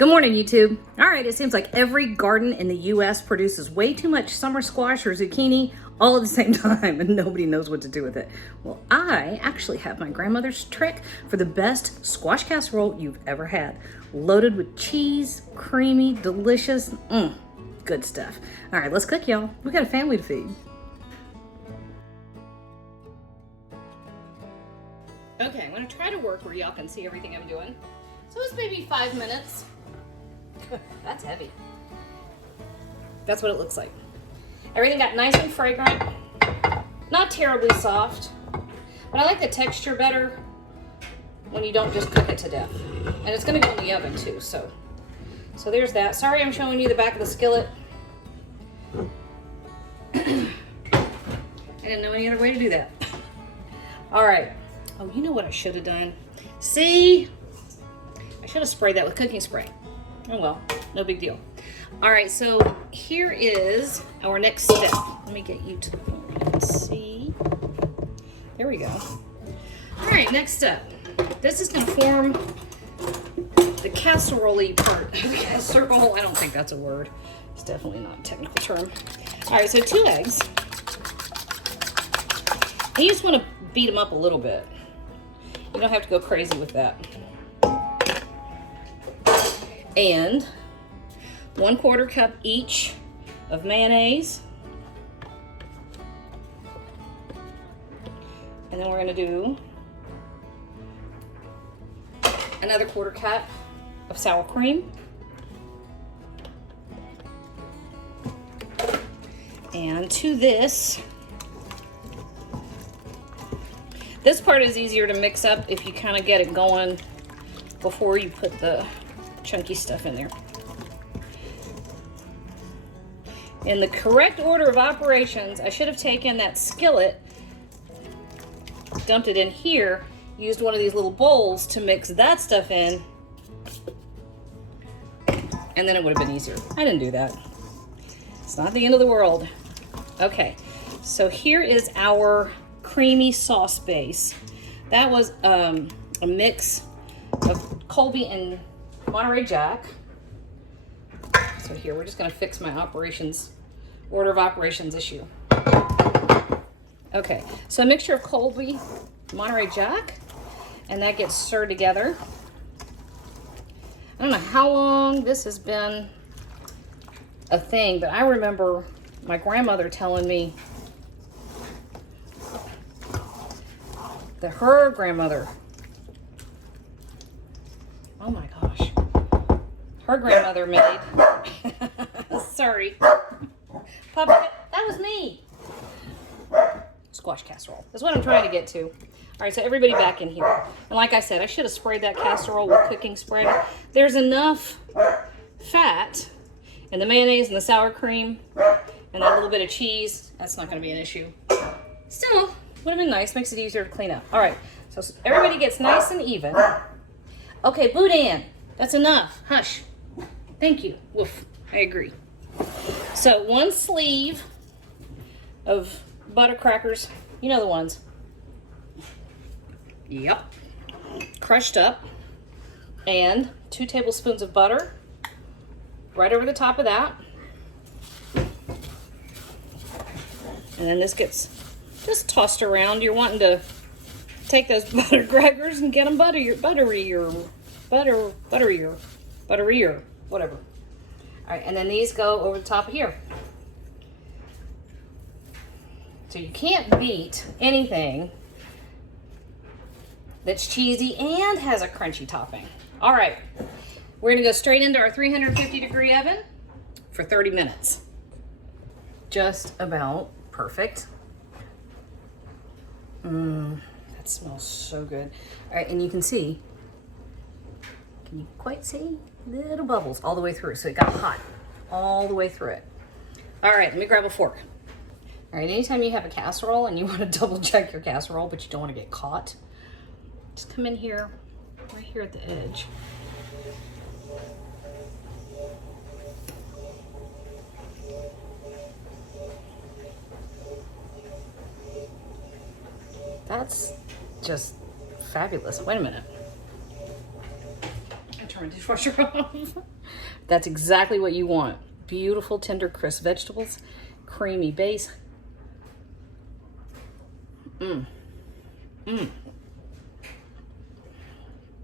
Good morning, YouTube. All right, it seems like every garden in the U.S. produces way too much summer squash or zucchini all at the same time, and nobody knows what to do with it. Well, I actually have my grandmother's trick for the best squash casserole you've ever had. Loaded with cheese, creamy, delicious, good stuff. All right, let's cook, y'all. We got a family to feed. Okay, I'm gonna try to work where y'all can see everything I'm doing. So it's maybe 5 minutes. That's heavy. That's what it looks like. Everything got nice and fragrant. Not terribly soft. But I like the texture better when you don't just cook it to death. And it's gonna go in the oven too, so there's that. Sorry I'm showing you the back of the skillet. I didn't know any other way to do that. All right. Oh, you know what I should have done? See? I should have sprayed that with cooking spray. Oh well, no big deal. All right, so here is our next step. Let me get you to the point where you can see. There we go. All right, next step. This is gonna form the casserole-y part. Casserole, I don't think that's a word. It's definitely not a technical term. All right, so 2 eggs. And you just wanna beat them up a little bit. You don't have to go crazy with that. And 1/4 cup each of mayonnaise. And then we're gonna do another 1/4 cup of sour cream. And to this part is easier to mix up if you kind of get it going before you put the chunky stuff in there. In the correct order of operations, I should have taken that skillet, dumped it in here, used one of these little bowls to mix that stuff in, and then it would have been easier. I didn't do that. It's not the end of the world. Okay, so here is our creamy sauce base. That was a mix of Colby and Monterey Jack. So here, we're just gonna fix my order of operations issue. Okay, so a mixture of Colby, Monterey Jack, and that gets stirred together. I don't know how long this has been a thing, but I remember my grandmother telling me that her grandmother, oh my gosh, her grandmother made, sorry, puppet, that was me. Squash casserole, that's what I'm trying to get to. All right, so everybody back in here. And like I said, I should have sprayed that casserole with cooking spray. There's enough fat in the mayonnaise and the sour cream and that little bit of cheese. That's not gonna be an issue. Still, would have been nice, makes it easier to clean up. All right, so everybody gets nice and even. Okay, Boudin, that's enough. Hush. Thank you. Woof. I agree. So 1 sleeve of butter crackers. You know the ones. Yep. Crushed up. And 2 tablespoons of butter. Right over the top of that. And then this gets just tossed around. You're wanting to take those butter crackers and get them butterier, whatever. All right, and then these go over the top of here. So you can't beat anything that's cheesy and has a crunchy topping. All right, we're gonna go straight into our 350-degree oven for 30 minutes. Just about perfect. That smells so good. All right, and you can see, can you quite see? Little bubbles all the way through. So it got hot all the way through it. All right, let me grab a fork. All right, anytime you have a casserole and you want to double check your casserole, but you don't want to get caught, just come in here, right here at the edge. That's just fabulous. Wait a minute. turn my dishwasher off. That's exactly what you want. Beautiful, tender, crisp vegetables, creamy base. Mmm. Mmm.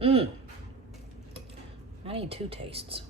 Mmm. I need 2 tastes.